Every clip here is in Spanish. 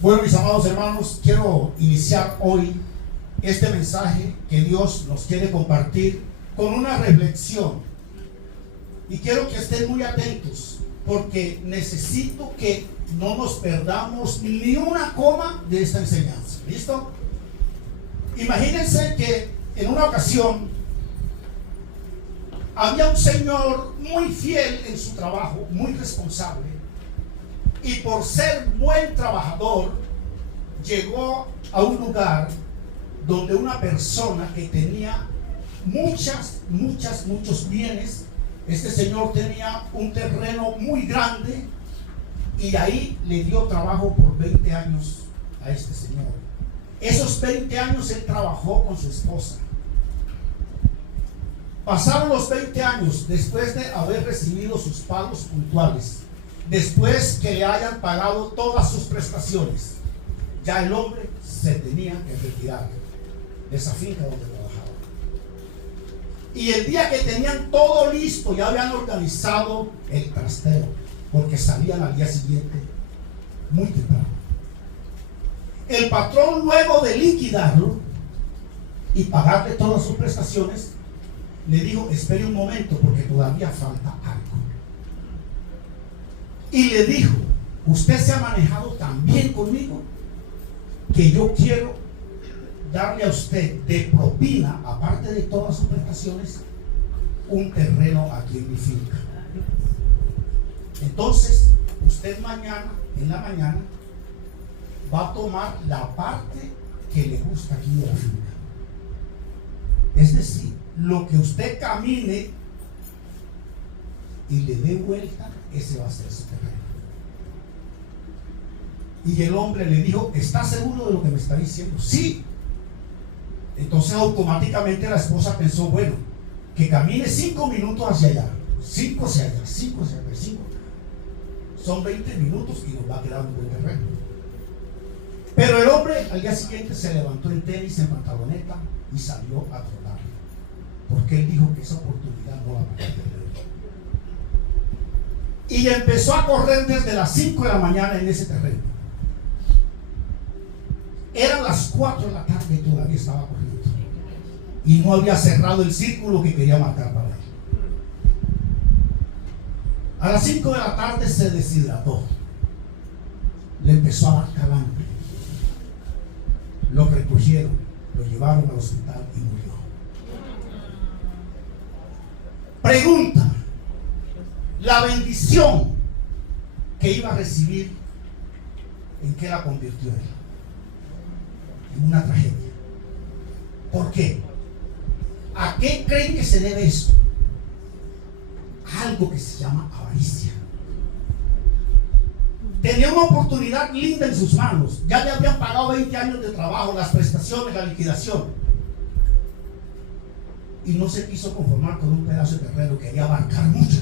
Bueno, mis amados hermanos, quiero iniciar hoy este mensaje que Dios nos quiere compartir con una reflexión. Y quiero que estén muy atentos, porque necesito que no nos perdamos ni una coma de esta enseñanza. ¿Listo? Imagínense que en una ocasión había un señor muy fiel en su trabajo, muy responsable, y por ser buen trabajador llegó a un lugar donde una persona que tenía muchos bienes. Este señor tenía un terreno muy grande y ahí le dio trabajo por 20 años a este señor. Esos 20 años él trabajó con su esposa. Pasaron los 20 años después de haber recibido sus pagos puntuales, después que le hayan pagado todas sus prestaciones. Ya el hombre se tenía que retirar de esa finca donde trabajaba. Y el día que tenían todo listo, ya habían organizado el trastero, porque salían al día siguiente muy temprano. El patrón, luego de liquidarlo y pagarle todas sus prestaciones, le dijo: espere un momento porque todavía falta algo. Y le dijo: usted se ha manejado tan bien conmigo que yo quiero darle a usted de propina, aparte de todas sus prestaciones, un terreno aquí en mi finca. Entonces usted mañana, en la mañana, va a tomar la parte que le gusta aquí de la finca. Es decir, lo que usted camine y le dé vuelta, ese va a ser su terreno. Y el hombre le dijo: ¿está seguro de lo que me está diciendo? Sí. Entonces automáticamente la esposa pensó: bueno, que camine 5 minutos hacia allá, 5 hacia allá, 5 hacia allá, 5. Son 20 minutos y nos va a quedar un buen terreno. Pero el hombre al día siguiente se levantó en tenis, en pantaloneta y salió a trotar, porque él dijo que esa oportunidad no la va a perder. Y empezó a correr desde las 5 de la mañana en ese terreno. Eran las 4 de la tarde y todavía estaba corriendo. Y no había cerrado el círculo que quería marcar para él. A las 5 de la tarde se deshidrató. Le empezó a dar calambre. Lo recogieron, lo llevaron al hospital y murió. Pregunta: la bendición que iba a recibir, ¿en qué la convirtió él? En una tragedia. ¿Por qué? ¿A qué creen que se debe esto? Algo que se llama avaricia. Tenía una oportunidad linda en sus manos. Ya le habían pagado 20 años de trabajo, las prestaciones, la liquidación. Y no se quiso conformar con un pedazo de terreno, quería abarcar mucho.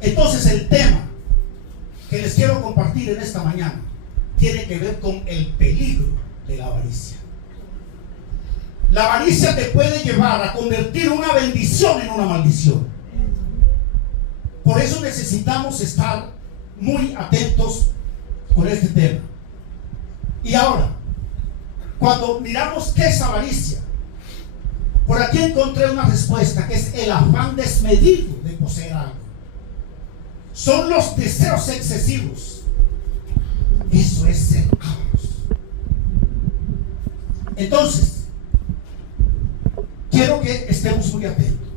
Entonces el tema que les quiero compartir en esta mañana tiene que ver con el peligro de la avaricia. La avaricia te puede llevar a convertir una bendición en una maldición. Por eso necesitamos estar muy atentos con este tema. Y ahora, cuando miramos qué es avaricia, por aquí encontré una respuesta, que es el afán desmedido de poseer algo. Son los deseos excesivos. Eso es ser avaros. Entonces, quiero que estemos muy atentos.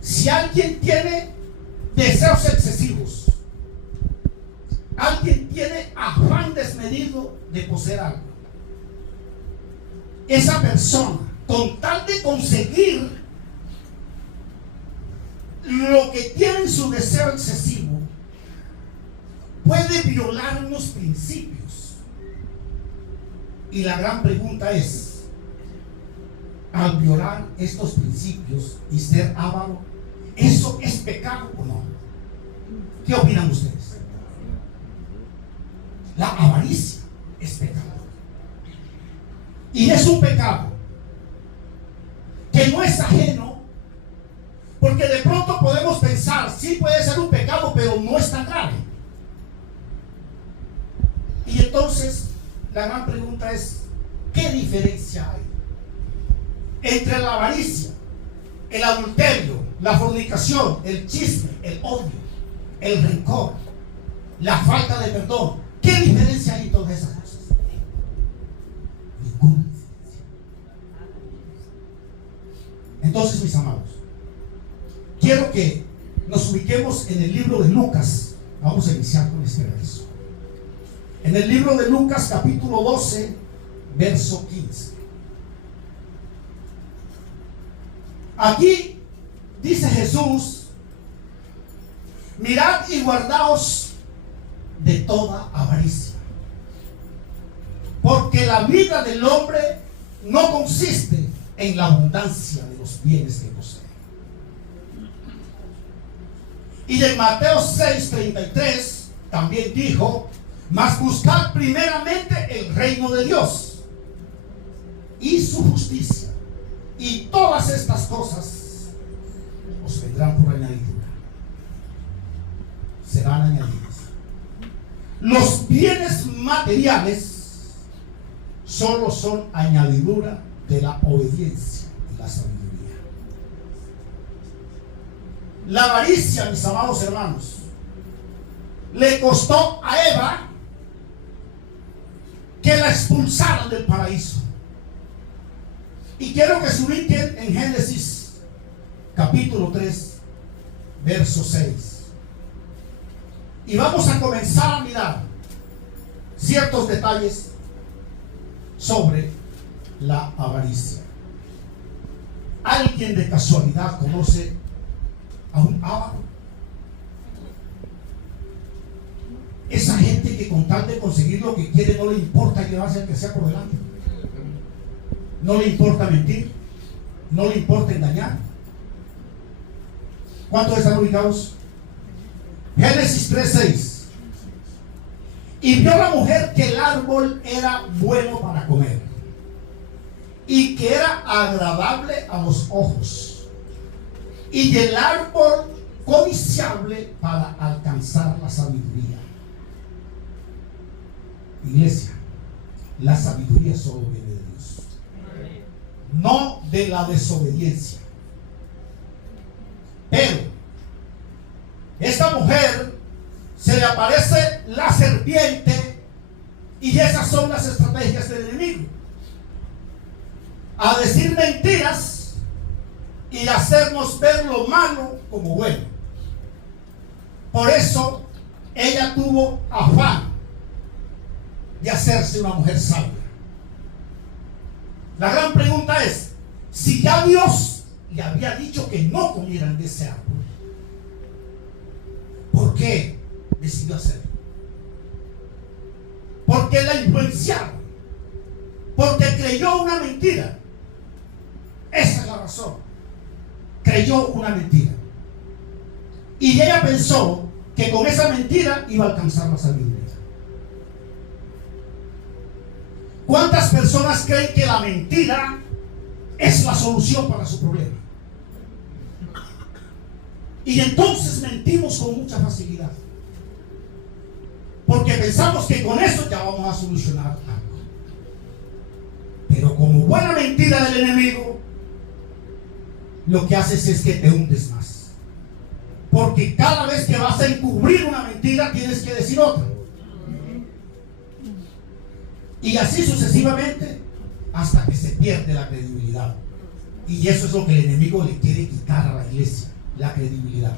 Si alguien tiene deseos excesivos, alguien tiene afán desmedido de poseer algo, esa persona, con tal de conseguir lo que tiene en su deseo excesivo, puede violar unos principios. Y la gran pregunta es: al violar estos principios y ser avaro, ¿eso es pecado o no? ¿Qué opinan ustedes? La avaricia es pecado. Y es un pecado que no es ajeno, porque de pronto podemos pensar: sí, puede ser un pecado, pero no es tan grave. Y Y entonces la gran pregunta es, ¿qué diferencia hay entre la avaricia, el adulterio, la fornicación, el chisme, el odio, el rencor, la falta de perdón? ¿Qué diferencia hay en todas esas cosas? Ninguna diferencia. Entonces, mis amados, quiero que nos ubiquemos en el libro de Lucas. Vamos a iniciar con este verso. En el libro de Lucas, capítulo 12, verso 15. Aquí dice Jesús: mirad y guardaos de toda avaricia, porque la vida del hombre no consiste en la abundancia de los bienes que posee. Y en Mateo 6:33 también dijo: mas buscad primeramente el reino de Dios y su justicia, y todas estas cosas os vendrán por añadidura, serán añadidas. Los bienes materiales solo son añadidura de la obediencia y la sabiduría. La avaricia, mis amados hermanos, le costó a Eva que la expulsaran del paraíso. Y quiero que se ubiquen en Génesis capítulo 3, verso 6. Y vamos a comenzar a mirar ciertos detalles sobre la avaricia. ¿Alguien de casualidad conoce a un avaro? Esa gente que con tal de conseguir lo que quiere no le importa llevarse al que sea por delante. No le importa mentir, no le importa engañar. ¿Cuántos están ubicados? Génesis 3:6. Y vio la mujer que el árbol era bueno para comer y que era agradable a los ojos, y el árbol codiciable para alcanzar la sabiduría. Iglesia, la sabiduría solo viene de Dios, no de la desobediencia. Pero esta mujer se le aparece la serpiente, y esas son las estrategias del enemigo: a decir mentiras y hacernos ver lo malo como bueno. Por eso ella tuvo afán de hacerse una mujer sabia. La gran pregunta es, si ya Dios le había dicho que no comieran de ese árbol, ¿por qué decidió hacerlo? Porque la influenciaron, porque creyó una mentira. Esa es la razón. Creyó una mentira, y ella pensó que con esa mentira iba a alcanzar la sabiduría. ¿Cuántas personas creen que la mentira es la solución para su problema? Y entonces mentimos con mucha facilidad, porque pensamos que con eso ya vamos a solucionar algo. Pero como buena mentira del enemigo, lo que haces es que te hundes más, porque cada vez que vas a encubrir una mentira tienes que decir otra, y así sucesivamente hasta que se pierde la credibilidad. Y eso es lo que el enemigo le quiere quitar a la iglesia, la credibilidad.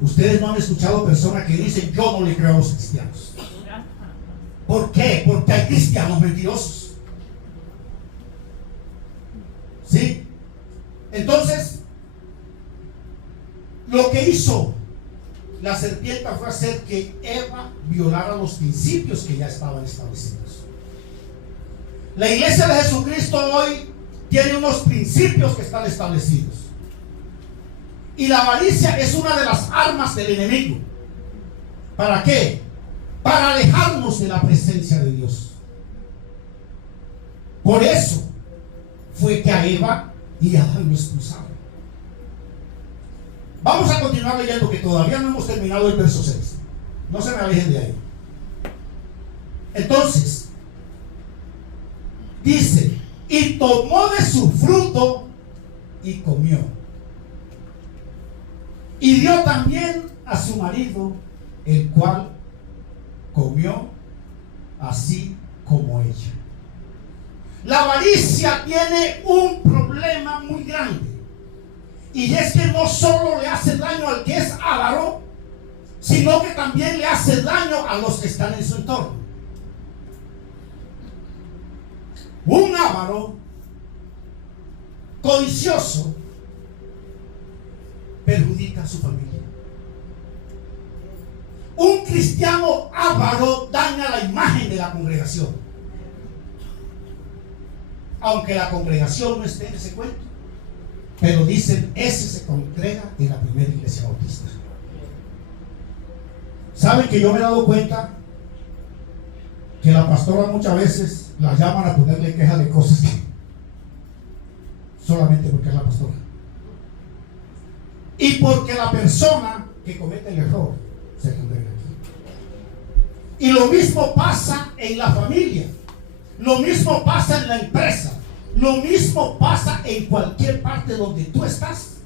Ustedes no han escuchado personas que dicen: yo no le creo a los cristianos. ¿Por qué? Porque hay cristianos mentirosos. ¿Sí? Entonces, lo que hizo la serpiente fue hacer que Eva violara los principios que ya estaban establecidos. La iglesia de Jesucristo hoy tiene unos principios que están establecidos, y la avaricia es una de las armas del enemigo. ¿Para qué? Para alejarnos de la presencia de Dios. Por eso fue que a Eva y a Adán lo expulsaron. Vamos a continuar leyendo, que todavía no hemos terminado el verso 6. No se me alejen de ahí. Entonces, dice, y tomó de su fruto y comió. Y dio también a su marido, el cual comió así como ella. La avaricia tiene un problema muy grande. Y es que no solo le hace daño al que es avaro, sino que también le hace daño a los que están en su entorno. Un avaro codicioso perjudica a su familia. Un cristiano avaro daña la imagen de la congregación, aunque la congregación no esté en ese cuento. Pero dicen, ese se congrega en la primera iglesia bautista. ¿Saben que yo me he dado cuenta que la pastora muchas veces la llaman a ponerle queja de cosas que solamente porque es la pastora? Y porque la persona que comete el error se congrega aquí. Y lo mismo pasa en la familia. Lo mismo pasa en la empresa. Lo mismo pasa en cualquier parte donde tú estás.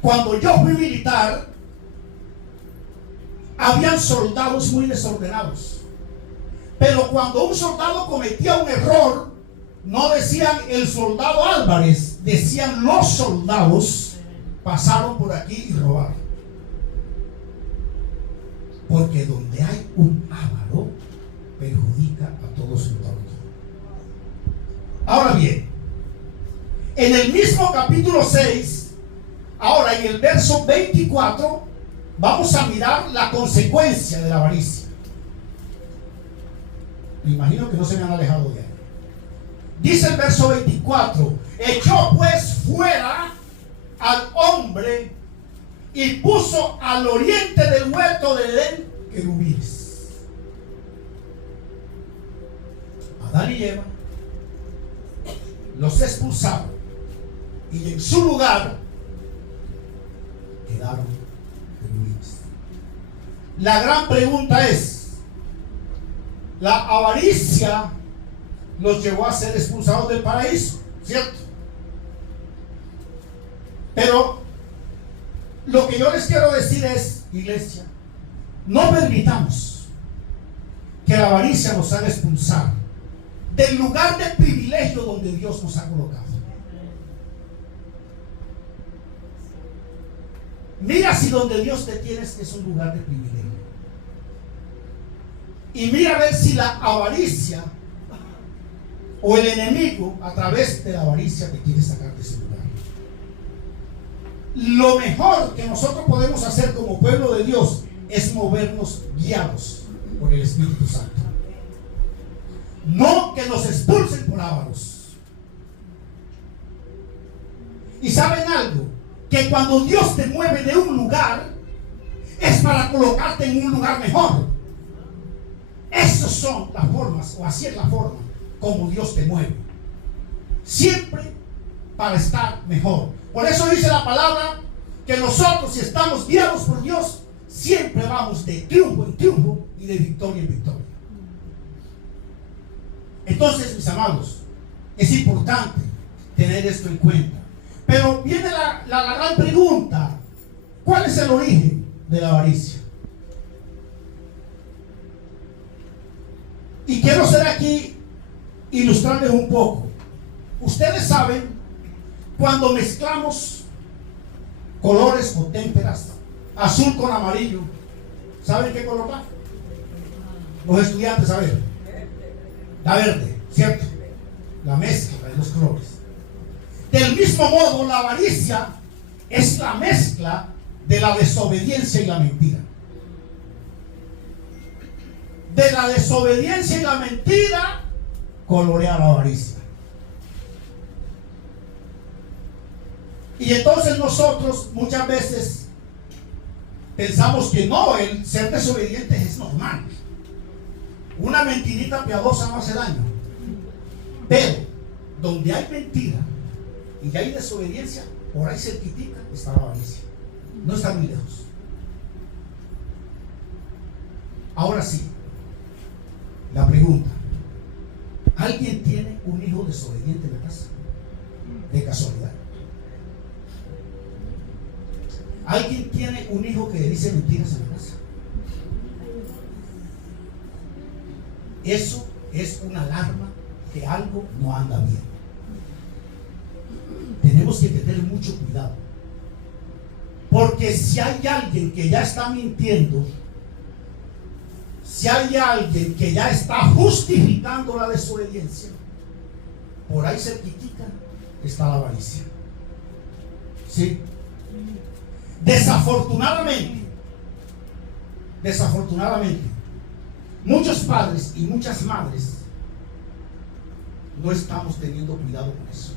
Cuando yo fui militar, habían soldados muy desordenados. Pero cuando un soldado cometía un error, no decían el soldado Álvarez, decían los soldados pasaron por aquí y robaron. Porque donde hay un avaro, perjudica a todos su entorno. Ahora bien, en el mismo capítulo 6, ahora en el verso 24, vamos a mirar la consecuencia de la avaricia. Me imagino que no se me han alejado de ahí. Dice el verso 24: echó pues fuera al hombre y puso al oriente del huerto de Edén querubines. Adán y Eva los expulsaron y en su lugar quedaron querubines. La gran pregunta es: la avaricia los llevó a ser expulsados del paraíso, ¿cierto? Pero lo que yo les quiero decir es, iglesia, no permitamos que la avaricia nos haga expulsar del lugar de privilegio donde Dios nos ha colocado. Mira si donde Dios te tiene es un lugar de privilegio. Y mira a ver si la avaricia o el enemigo a través de la avaricia te quiere sacar de ese lugar. Lo mejor que nosotros podemos hacer como pueblo de Dios es movernos guiados por el Espíritu Santo. No que nos expulsen por ávaros. Y saben algo, que cuando Dios te mueve de un lugar es para colocarte en un lugar mejor. Esas son las formas, o así es la forma como Dios te mueve, siempre para estar mejor. Por eso dice la palabra que nosotros, si estamos guiados por Dios, siempre vamos de triunfo en triunfo y de victoria en victoria. Entonces, mis amados, es importante tener esto en cuenta. Pero viene la gran pregunta: ¿cuál es el origen de la avaricia? Y quiero ser aquí ilustrarles un poco. Ustedes saben, cuando mezclamos colores o témperas, azul con amarillo, ¿saben qué color da? Los estudiantes saben. La verde, ¿cierto? La mezcla de los colores. Del mismo modo, la avaricia es la mezcla de la desobediencia y la mentira. De la desobediencia y la mentira colorea la avaricia. Y entonces nosotros muchas veces pensamos que no, el ser desobediente es normal. Una mentirita piadosa no hace daño. Pero donde hay mentira y hay desobediencia, por ahí cerquitica está la avaricia. No está muy lejos. Ahora sí, La pregunta: ¿alguien tiene un hijo desobediente en la casa? De casualidad. ¿Alguien tiene un hijo que le dice mentiras en la casa? Eso es una alarma que algo no anda bien. Tenemos que tener mucho cuidado, porque si hay alguien que ya está mintiendo, si hay alguien que ya está justificando la desobediencia, por ahí cerquita está la avaricia. ¿Sí? Desafortunadamente, muchos padres y muchas madres no estamos teniendo cuidado con eso.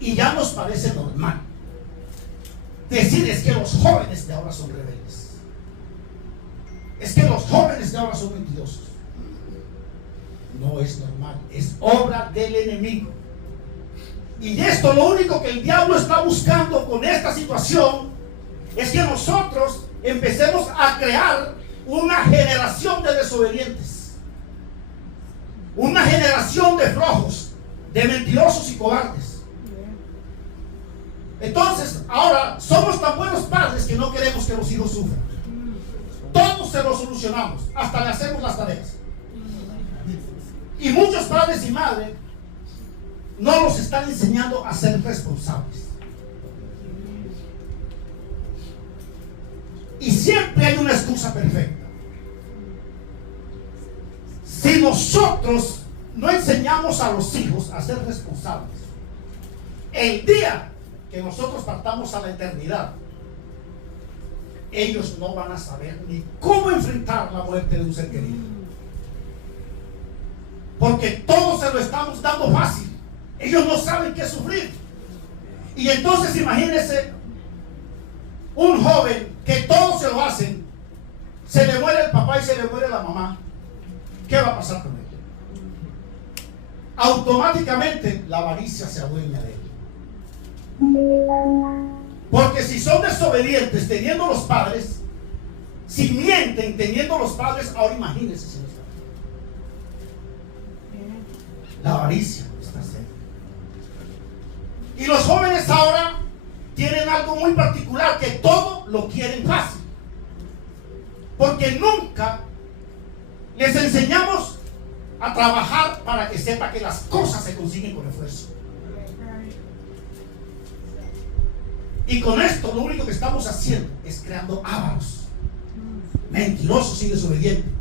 Y ya nos parece normal decir: es que los jóvenes de ahora son rebeldes, es que los jóvenes de ahora son mentirosos. No es normal, es obra del enemigo. Y esto, lo único que el diablo está buscando con esta situación es que nosotros empecemos a crear una generación de desobedientes, una generación de flojos, de mentirosos y cobardes. Entonces, ahora somos tan buenos padres que no queremos que los hijos sufran. Todos se lo solucionamos, hasta le hacemos las tareas. Y muchos padres y madres no los están enseñando a ser responsables. Y siempre hay una excusa perfecta. Si nosotros no enseñamos a los hijos a ser responsables, el día que nosotros partamos a la eternidad, ellos no van a saber ni cómo enfrentar la muerte de un ser querido, porque todo se lo estamos dando fácil. Ellos no saben qué sufrir. Y entonces imagínense un joven que todo se lo hacen, se le muere el papá y se le muere la mamá. ¿Qué va a pasar con él? Automáticamente la avaricia se adueña de él. Porque si son desobedientes teniendo los padres, si mienten teniendo los padres, ahora imagínense si no están. La avaricia está cerca. Y los jóvenes ahora tienen algo muy particular, que todo lo quieren fácil, porque nunca les enseñamos a trabajar para que sepa que las cosas se consiguen con esfuerzo. Y con esto lo único que estamos haciendo es creando ávaros, mentirosos y desobedientes.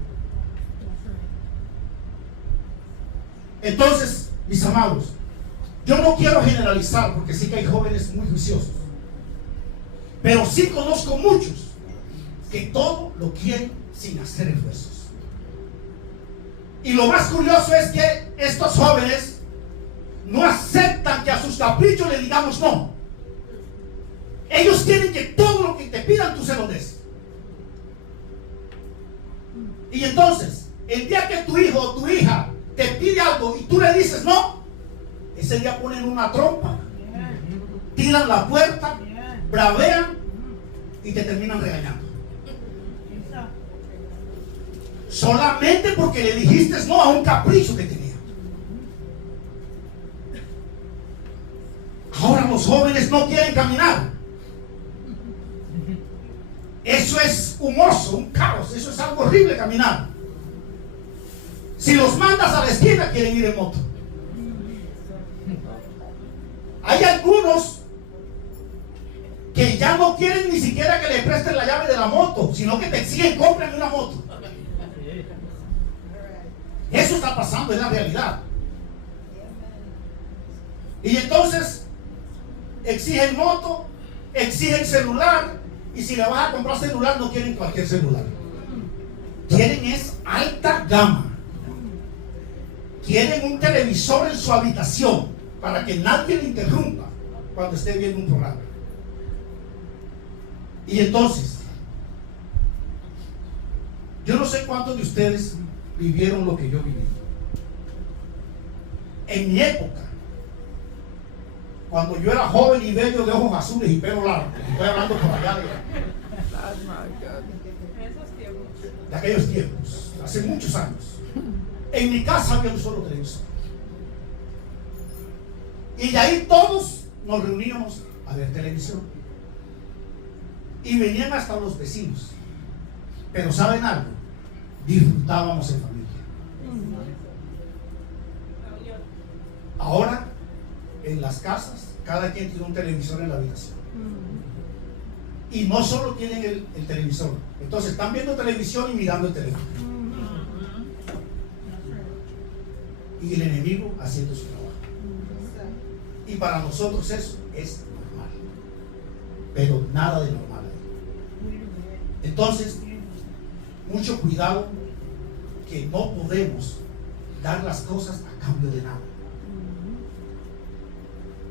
Entonces, mis amados, yo no quiero generalizar, porque sí que hay jóvenes muy juiciosos, pero sí conozco muchos que todo lo quieren sin hacer esfuerzos. Y lo más curioso es que estos jóvenes no aceptan que a sus caprichos le digamos no. Ellos quieren que todo lo que te pidan tú se lo des. Y entonces, el día que tu hijo o tu hija te pide algo y tú le dices no, ese día ponen una trompa, tiran la puerta, bravean y te terminan regañando. Solamente porque le dijiste no a un capricho que tenía. Ahora los jóvenes no quieren caminar. Eso es un oso, un caos, eso es algo horrible caminar. Si los mandas a la esquina, quieren ir en moto. Hay algunos que ya no quieren ni siquiera que le presten la llave de la moto, sino que te exigen compren una moto. Eso está pasando, es la realidad. Y entonces exigen moto, exigen celular. Y si le vas a comprar celular, no quieren cualquier celular. Quieren es alta gama. Quieren un televisor en su habitación para que nadie le interrumpa cuando esté viendo un programa. Y entonces, yo no sé cuántos de ustedes vivieron lo que yo viví. En mi época, cuando yo era joven y bello de ojos azules y pelo largo, estoy hablando por allá de De aquellos tiempos, hace muchos años. En mi casa había un solo televisor. Y de ahí todos nos reuníamos a ver televisión. Y venían hasta los vecinos. Pero ¿saben algo? Disfrutábamos en familia. Ahora, en las casas, cada quien tiene un televisor en la habitación. Y no solo tienen el televisor. Entonces están viendo televisión y mirando el teléfono. Y el enemigo haciendo su trabajo. Y para nosotros eso es normal. Pero nada de normal. Entonces, mucho cuidado, que no podemos dar las cosas a cambio de nada.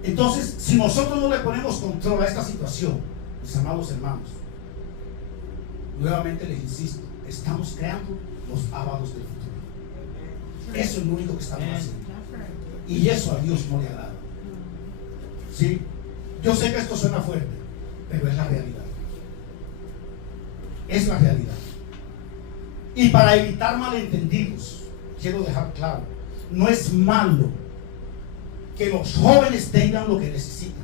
Entonces, si nosotros no le ponemos control a esta situación, mis amados hermanos, nuevamente les insisto, estamos creando los ávaros del futuro. Eso es lo único que estamos haciendo. Y eso a Dios no le agrada. ¿Sí? Yo sé que esto suena fuerte, pero es la realidad. Es la realidad. Y para evitar malentendidos, quiero dejar claro, no es malo que los jóvenes tengan lo que necesitan.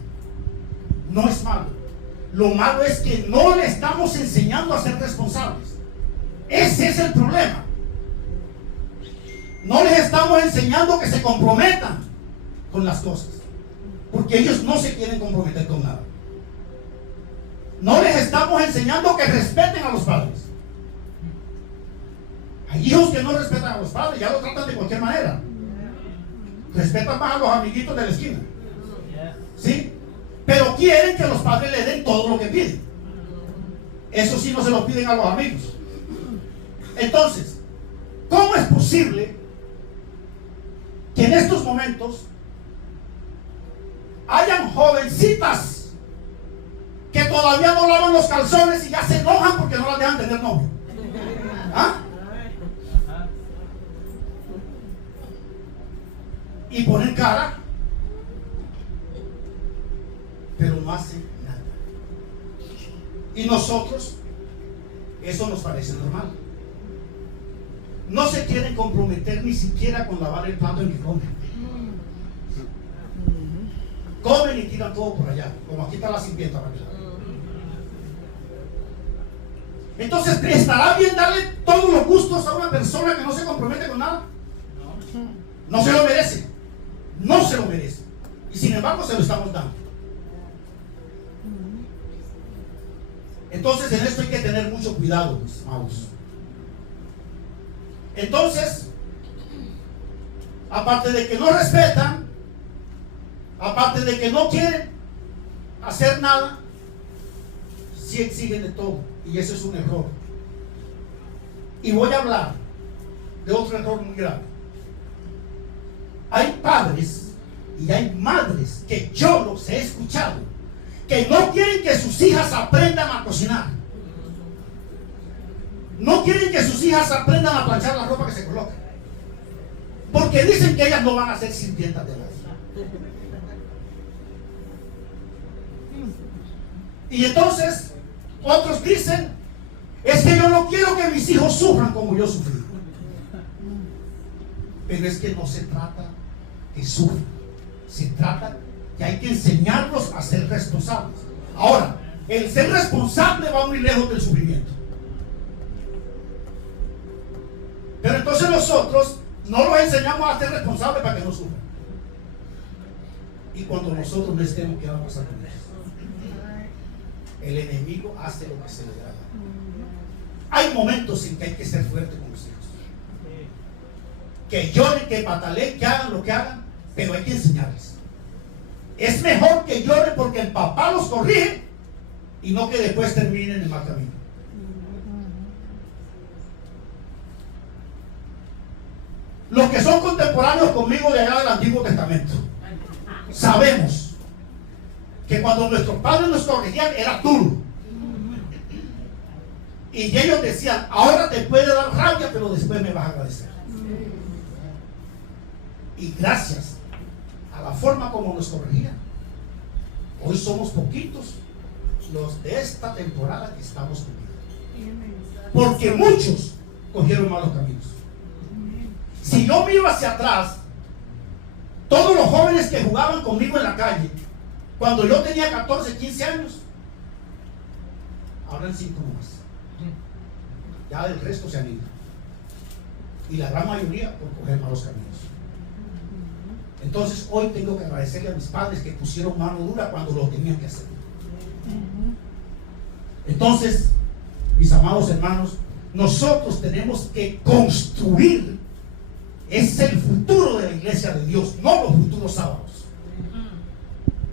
No es malo. Lo malo es que no le estamos enseñando a ser responsables. Ese es el problema. No les estamos enseñando que se comprometan con las cosas, porque ellos no se quieren comprometer con nada. No les estamos enseñando que respeten a los padres. Hay hijos que no respetan a los padres, ya lo tratan de cualquier manera. Respetan más a los amiguitos de la esquina. ¿Sí? Pero quieren que los padres le den todo lo que piden. Eso sí no se lo piden a los amigos. Entonces, ¿cómo es posible que en estos momentos hayan jovencitas que todavía no lavan los calzones y ya se enojan porque no las dejan tener novio? ¿Ah? Y ponen cara, pero no hacen nada. Y nosotros, eso nos parece normal. No se quieren comprometer ni siquiera con lavar el plato en que comen. Comen y tiran todo por allá, como aquí está la sirvienta. Entonces, ¿estará bien darle todos los gustos a una persona que no se compromete con nada? No se lo merece. No se lo merece. Y sin embargo se lo estamos dando. Entonces en esto hay que tener mucho cuidado, mis amados. Entonces, aparte de que no respetan, aparte de que no quieren hacer nada, sí exigen de todo. Y eso es un error. Y voy a hablar de otro error muy grave. Hay padres y hay madres que yo los he escuchado que no quieren que sus hijas aprendan a cocinar. No quieren que sus hijas aprendan a planchar la ropa que se coloca, porque dicen que ellas no van a ser sirvientas de nadie. Y entonces otros dicen, es que yo no quiero que mis hijos sufran como yo sufrí. Pero es que no se trata que sufran, se trata que hay que enseñarlos a ser responsables. Ahora, el ser responsable va muy lejos del sufrimiento. Pero entonces nosotros no los enseñamos a ser responsables para que no sufran. Y cuando nosotros no estemos, ¿qué va a pasar con ellos? El enemigo hace lo que se le da. Hay momentos en que hay que ser fuerte con los hijos. Que lloren, que pataleen, que hagan lo que hagan, pero hay que enseñarles. Es mejor que lloren porque el papá los corrige y no que después terminen en el mal camino. Los que son contemporáneos conmigo de allá del Antiguo Testamento sabemos que cuando nuestros padres nos corregían era duro. Y ellos decían, ahora te puede dar rabia, pero después me vas a agradecer. Y gracias a la forma como nos corregían, hoy somos poquitos los de esta temporada que estamos con vida. Porque muchos cogieron malos caminos. Si yo miro hacia atrás, todos los jóvenes que jugaban conmigo en la calle, cuando yo tenía 14, 15 años, ahora en 5 nomás. Ya el resto se han ido. Y la gran mayoría por coger malos caminos. Entonces hoy tengo que agradecerle a mis padres que pusieron mano dura cuando lo tenían que hacer. Entonces, mis amados hermanos, nosotros tenemos que construir. Es el futuro de la iglesia de Dios, no los futuros sábados.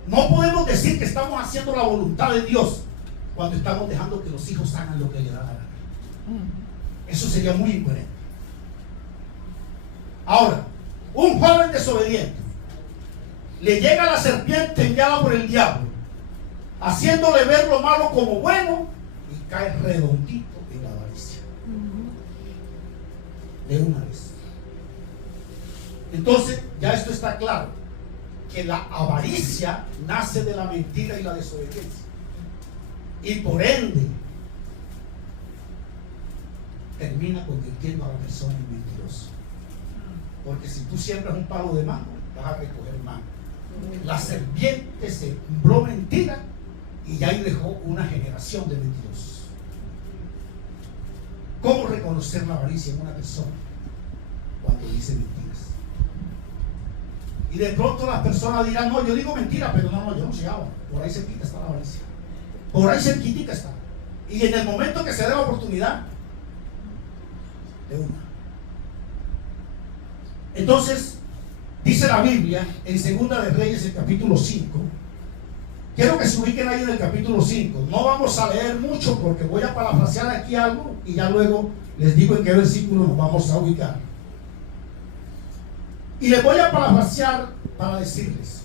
No podemos decir que estamos haciendo la voluntad de Dios cuando estamos dejando que los hijos hagan lo que les da la gana. Eso sería muy incoherente. Ahora, un joven desobediente le llega la serpiente enviada por el diablo, haciéndole ver lo malo como bueno, y cae redondito en la avaricia. De una vez. Entonces, ya esto está claro, que la avaricia nace de la mentira y la desobediencia. Y por ende, termina convirtiendo a la persona en mentiroso. Porque si tú siembras un palo de mango, vas a recoger mango. La serpiente sembró mentira y ya ahí dejó una generación de mentirosos. ¿Cómo reconocer la avaricia en una persona? Cuando dice mentiras. Y de pronto las personas dirán, no, yo digo mentira, pero no, yo no se habla. Por ahí cerquita está la avaricia. Por ahí cerquita está. Y en el momento que se dé la oportunidad, de una. Entonces, dice la Biblia en Segunda de Reyes, el capítulo 5. Quiero que se ubiquen ahí en el capítulo 5. No vamos a leer mucho porque voy a parafrasear aquí algo y ya luego les digo en qué versículo nos vamos a ubicar. Y les voy a parafrasear para decirles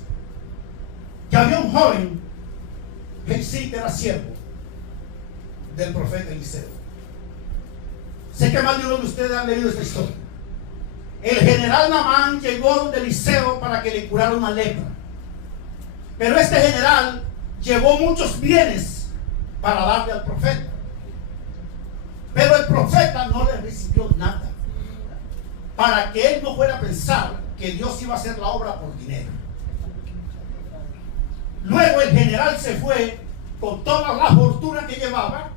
que había un joven que sí era siervo del profeta Eliseo. Sé que más de uno de ustedes han leído esta historia. El general Naamán llegó donde Eliseo para que le curara una lepra. Pero este general llevó muchos bienes para darle al profeta. Pero el profeta no le recibió nada, para que él no fuera a pensar que Dios iba a hacer la obra por dinero. Luego el general se fue con toda la fortuna que llevaba,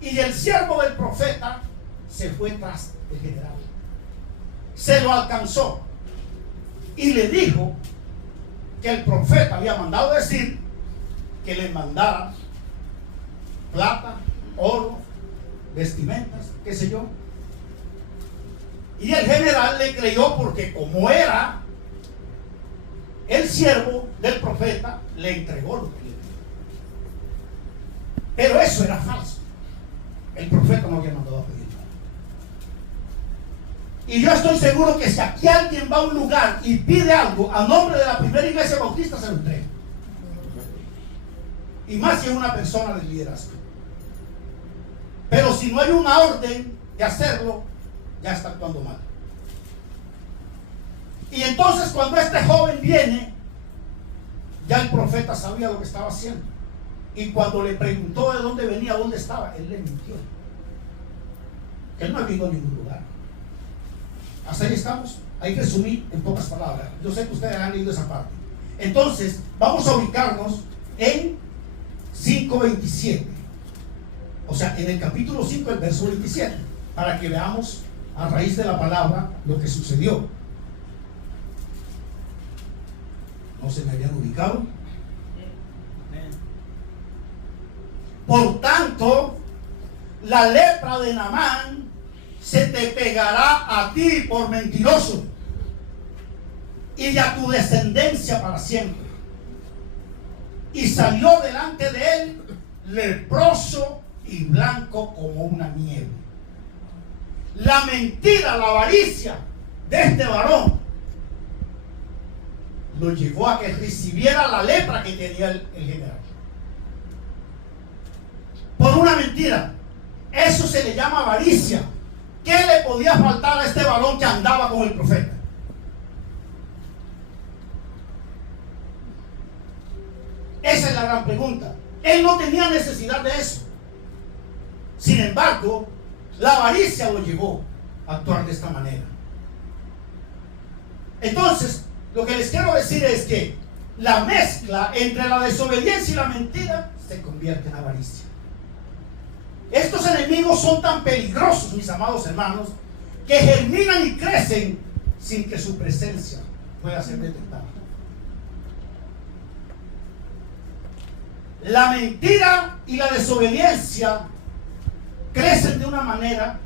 y el siervo del profeta se fue tras el general. Se lo alcanzó y le dijo que el profeta había mandado decir que le mandara plata, oro, vestimentas, qué sé yo. Y el general le creyó porque como era el siervo del profeta, le entregó lo que le dio. Pero eso era falso. El profeta no había mandado a pedir nada. Y yo estoy seguro que si aquí alguien va a un lugar y pide algo a nombre de la primera iglesia bautista, se lo entrega. Y más si es una persona del liderazgo. Pero si no hay una orden de hacerlo, ya está actuando mal. Y entonces cuando este joven viene, ya el profeta sabía lo que estaba haciendo. Y cuando le preguntó de dónde venía, dónde estaba, él le mintió. Que él no había ido a ningún lugar. Hasta ahí estamos. Hay que resumir en pocas palabras. Yo sé que ustedes han leído esa parte. Entonces, vamos a ubicarnos en 5:27. O sea, en el capítulo 5, el verso 27. Para que veamos a raíz de la palabra lo que sucedió. ¿No se me habían ubicado? Por tanto, la lepra de Naamán se te pegará a ti por mentiroso y a tu descendencia para siempre. Y salió delante de él leproso y blanco como una nieve. La mentira, la avaricia de este varón lo llevó a que recibiera la lepra que tenía el general. Por una mentira. Eso se le llama avaricia. ¿Qué le podía faltar a este varón que andaba con el profeta? Esa es la gran pregunta. Él no tenía necesidad de eso. Sin embargo, la avaricia lo llevó a actuar de esta manera. Entonces, lo que les quiero decir es que la mezcla entre la desobediencia y la mentira se convierte en avaricia. Estos enemigos son tan peligrosos, mis amados hermanos, que germinan y crecen sin que su presencia pueda ser detectada. La mentira y la desobediencia crecen de una manera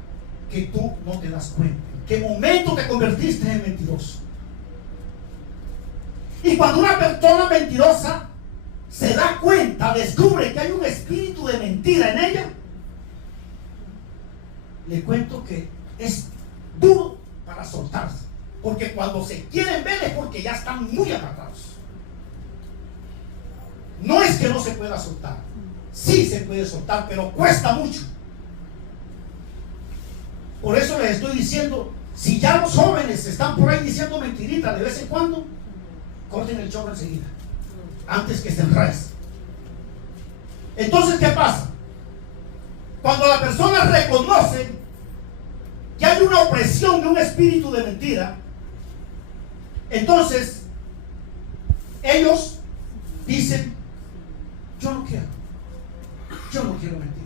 que tú no te das cuenta. ¿En qué momento te convertiste en mentiroso? Y cuando una persona mentirosa se da cuenta, descubre que hay un espíritu de mentira en ella, le cuento que es duro para soltarse, porque cuando se quieren ver es porque ya están muy agarrados. No es que no se pueda soltar, sí se puede soltar, pero cuesta mucho. Por eso les estoy diciendo, si ya los jóvenes están por ahí diciendo mentiritas de vez en cuando, corten el chorro enseguida, antes que se enraice. Entonces, ¿qué pasa? Cuando la persona reconoce que hay una opresión de un espíritu de mentira, entonces ellos dicen: yo no quiero mentir.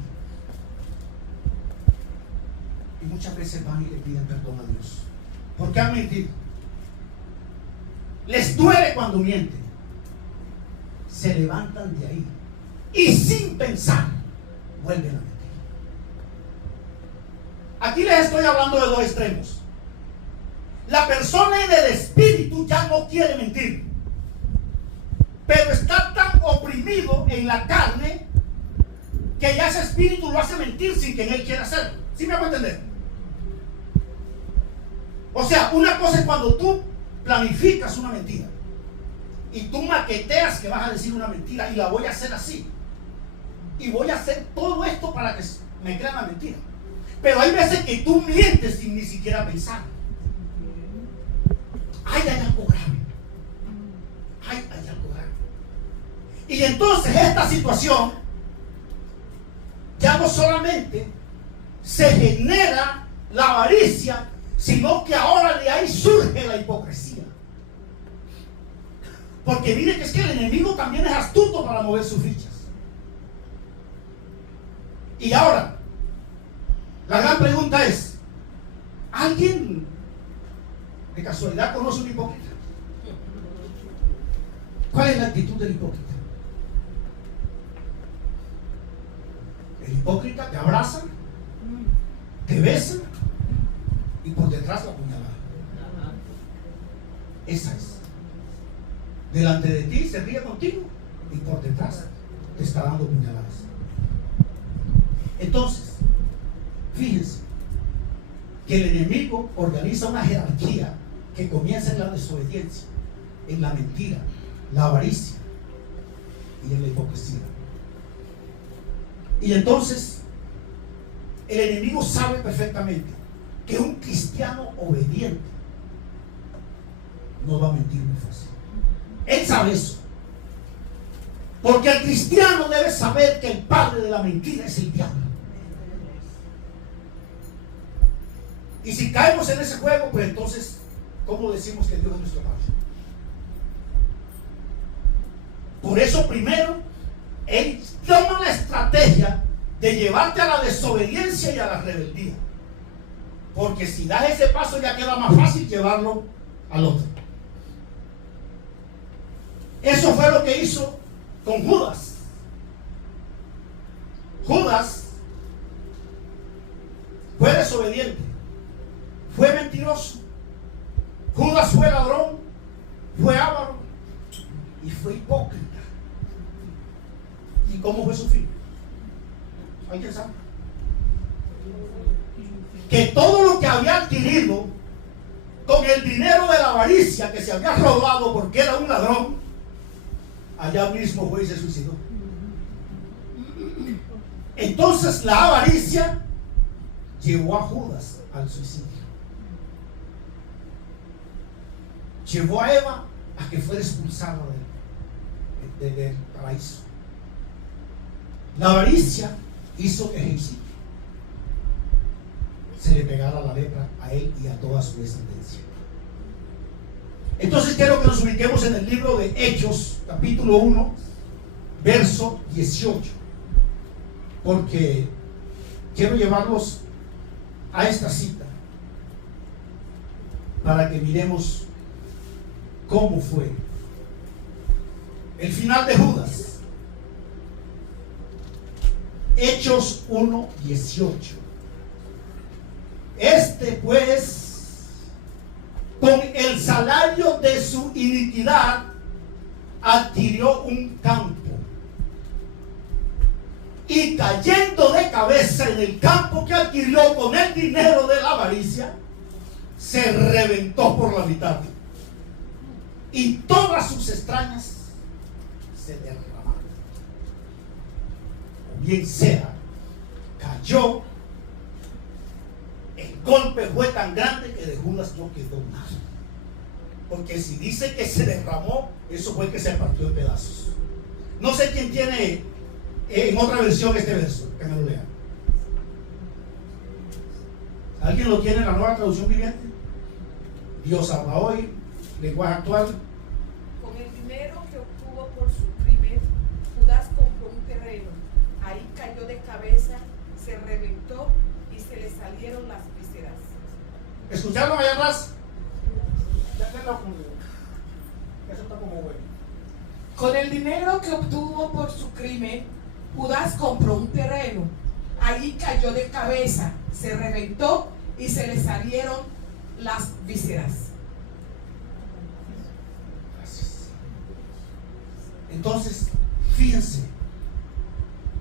Y muchas veces van y le piden perdón a Dios porque han mentido. Les duele cuando mienten. Se levantan de ahí y sin pensar vuelven a mentir. Aquí les estoy hablando de dos extremos. La persona en el espíritu ya no quiere mentir, pero está tan oprimido en la carne que ya ese espíritu lo hace mentir sin que en él quiera hacerlo. ¿Sí me hago entender? O sea, una cosa es cuando tú planificas una mentira y tú maqueteas que vas a decir una mentira y la voy a hacer así y voy a hacer todo esto para que me crean la mentira. Pero hay veces que tú mientes sin ni siquiera pensar. Hay algo grave. Hay algo grave. Y entonces esta situación ya no solamente se genera la avaricia, sino que ahora de ahí surge la hipocresía. Porque mire que es que el enemigo también es astuto para mover sus fichas. Y ahora, la gran pregunta es: ¿alguien de casualidad conoce un hipócrita? ¿Cuál es la actitud del hipócrita? El hipócrita te abraza, te besa y por detrás la puñalada. Esa es. Delante de ti se ríe contigo y por detrás te está dando puñaladas. Entonces, fíjense que el enemigo organiza una jerarquía que comienza en la desobediencia, en la mentira, la avaricia y en la hipocresía. Y entonces el enemigo sabe perfectamente que un cristiano obediente no va a mentir muy fácil. Él sabe eso, porque el cristiano debe saber que el padre de la mentira es el diablo. Y si caemos en ese juego, pues entonces, ¿cómo decimos que Dios es nuestro padre? Por eso primero Él toma la estrategia de llevarte a la desobediencia y a la rebeldía, porque si das ese paso ya queda más fácil llevarlo al otro. Eso fue lo que hizo con Judas. Judas fue desobediente, fue mentiroso. Judas fue ladrón, fue avaro y fue hipócrita. ¿Y cómo fue su fin? ¿Alguien sabe? Que todo lo que había adquirido con el dinero de la avaricia que se había robado porque era un ladrón, allá mismo fue y se suicidó. Entonces la avaricia llevó a Judas al suicidio. Llevó a Eva a que fuera expulsada del paraíso. La avaricia hizo que se le pegara la lepra a él y a toda su descendencia. Entonces quiero que nos ubiquemos en el libro de Hechos, capítulo 1, verso 18, porque quiero llevarlos a esta cita para que miremos cómo fue el final de Judas. Hechos 1, 18. Pues, con el salario de su iniquidad, adquirió un campo, y cayendo de cabeza en el campo que adquirió con el dinero de la avaricia, se reventó por la mitad, y todas sus extrañas se derramaron. O bien sea, cayó, el golpe fue tan grande que de Judas no quedó nada. Porque si dice que se derramó, eso fue que se partió en pedazos. No sé quién tiene en otra versión este verso, que me lo lea. ¿Alguien lo tiene en la Nueva Traducción Viviente? Dios habla hoy, lenguaje actual. Con el dinero que obtuvo por su crimen, Judas compró un terreno. Ahí cayó de cabeza, se reventó y se le salieron las vísceras. ¿Escucharon allá atrás? Eso está como bueno. Con el dinero que obtuvo por su crimen, Judas compró un terreno. Allí cayó de cabeza, se reventó y se le salieron las vísceras. Gracias. Entonces, fíjense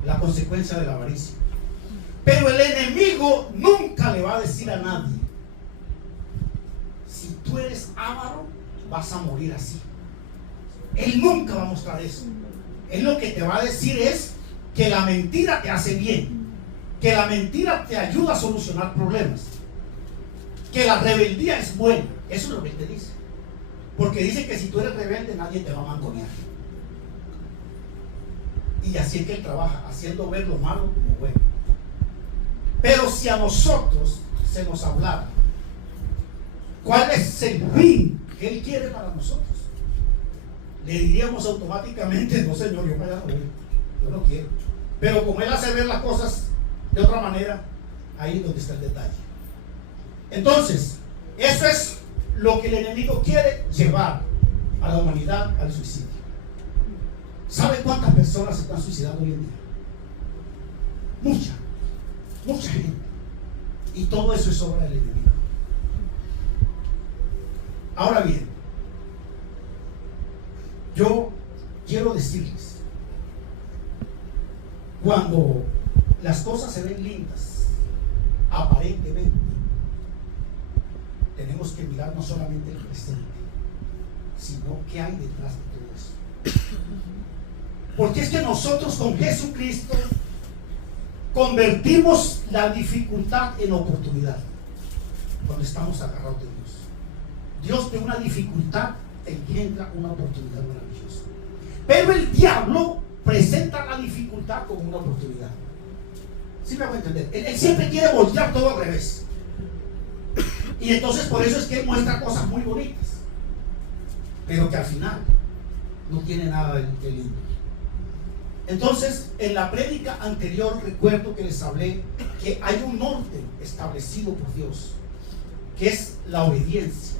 la consecuencia de la avaricia. Pero el enemigo nunca le va a decir a nadie: si tú eres avaro, vas a morir así. Él nunca va a mostrar eso. Él lo que te va a decir es que la mentira te hace bien, que la mentira te ayuda a solucionar problemas, que la rebeldía es buena. Eso es lo que él te dice. Porque dice que si tú eres rebelde, nadie te va a mangonear. Y así es que él trabaja, haciendo ver lo malo como bueno. Pero si a nosotros se nos hablara cuál es el fin que él quiere para nosotros, le diríamos automáticamente: no, señor, yo para allá no voy, yo no quiero. Pero como él hace ver las cosas de otra manera, ahí es donde está el detalle. Entonces, eso es lo que el enemigo quiere llevar a la humanidad al suicidio. ¿Sabe cuántas personas se están suicidando hoy en día? Mucha gente. Y todo eso es obra del enemigo. Ahora bien, yo quiero decirles, cuando las cosas se ven lindas, aparentemente, tenemos que mirar no solamente el presente, sino qué hay detrás de todo eso. Porque es que nosotros con Jesucristo convertimos la dificultad en oportunidad. Cuando estamos agarrados de Dios, Dios de una dificultad engendra una oportunidad maravillosa. Pero el diablo presenta la dificultad como una oportunidad. ¿Sí me hago entender? Él siempre quiere voltear todo al revés. Y entonces por eso es que él muestra cosas muy bonitas, pero que al final no tiene nada de lindo. Entonces, en la prédica anterior recuerdo que les hablé que hay un orden establecido por Dios, que es la obediencia.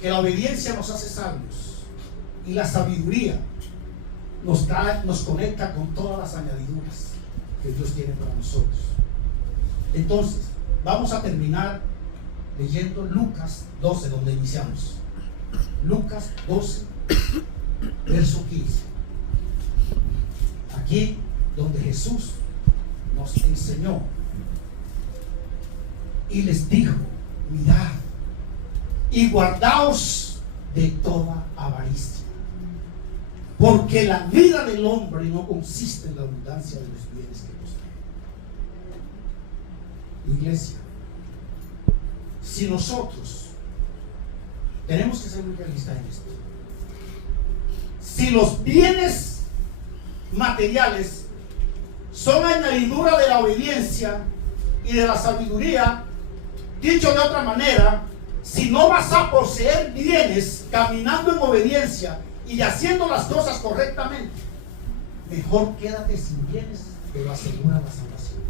Que la obediencia nos hace sabios, y la sabiduría nos conecta con todas las añadiduras que Dios tiene para nosotros. Entonces, vamos a terminar leyendo Lucas 12, donde iniciamos. Lucas 12, verso 15. Aquí donde Jesús nos enseñó y les dijo: mirad y guardaos de toda avaricia, porque la vida del hombre no consiste en la abundancia de los bienes que posee. Iglesia, si nosotros tenemos que ser muy realistas en esto, si los bienes materiales son añadidura de la obediencia y de la sabiduría, Dicho de otra manera, si no vas a poseer bienes caminando en obediencia y haciendo las cosas correctamente, mejor quédate sin bienes, pero asegura la salvación.